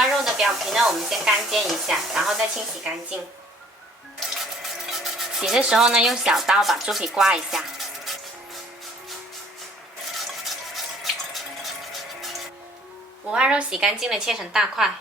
花肉的表皮呢，我们先干煎一下，然后再清洗干净。洗的时候呢，用小刀把猪皮刮一下。五花肉洗干净了，切成大块。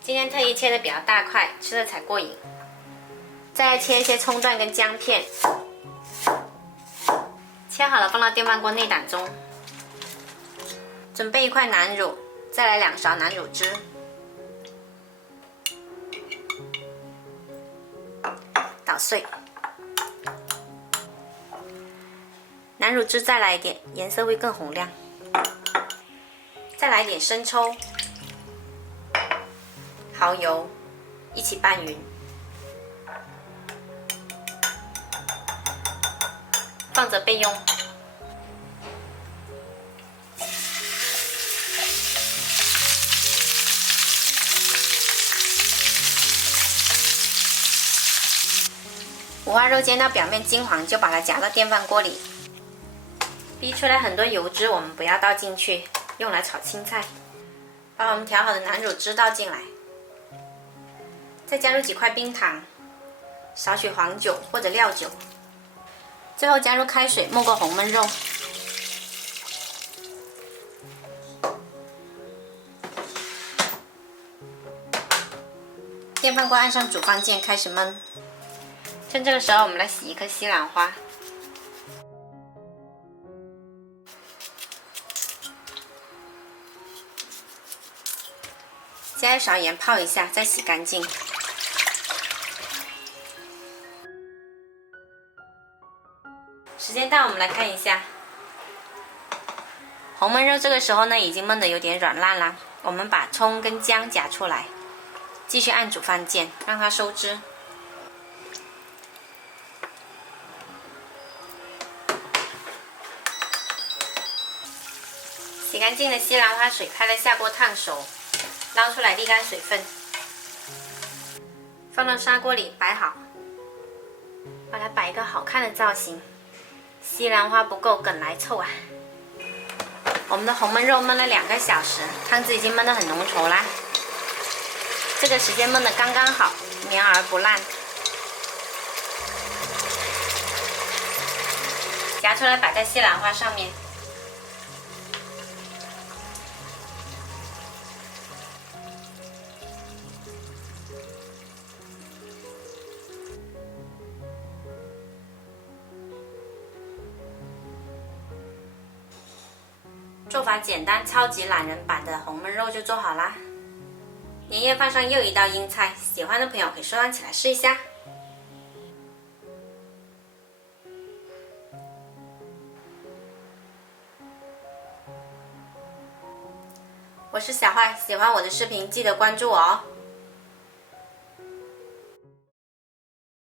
今天特意切的比较大块，吃了才过瘾。再切一些葱段跟姜片，切好了放到电饭锅内胆中。准备一块南乳，再来2勺南乳汁，捣碎。南乳汁再来一点，颜色会更红亮。再来一点生抽、蚝油，一起拌匀，放着备用。五花肉煎到表面金黄，就把它夹到电饭锅里，逼出来很多油脂，我们不要倒进去，用来炒青菜。把我们调好的南乳汁倒进来，再加入几块冰糖，少许黄酒或者料酒，最后加入开水没过红焖肉。电饭锅按上煮饭键，开始焖。趁这个时候，我们来洗一颗西兰花。加一勺盐泡一下，再洗干净。时间到，我们来看一下，红焖肉这个时候呢，已经焖得有点软烂啦。我们把葱跟姜夹出来，继续按煮饭键，让它收汁。洗干净的西兰花水开了，下锅烫熟，捞出来沥干水分，放到砂锅里摆好，把它摆一个好看的造型。西兰花不够，梗来凑啊！我们的红焖肉焖了2个小时，汤汁已经焖得很浓稠啦。这个时间焖得刚刚好，绵而不烂。夹出来摆在西兰花上面。做法简单，超级懒人版的红焖肉就做好啦。年夜饭上又一道英菜，喜欢的朋友可以收藏起来试一下。我是小坏，喜欢我的视频记得关注我哦。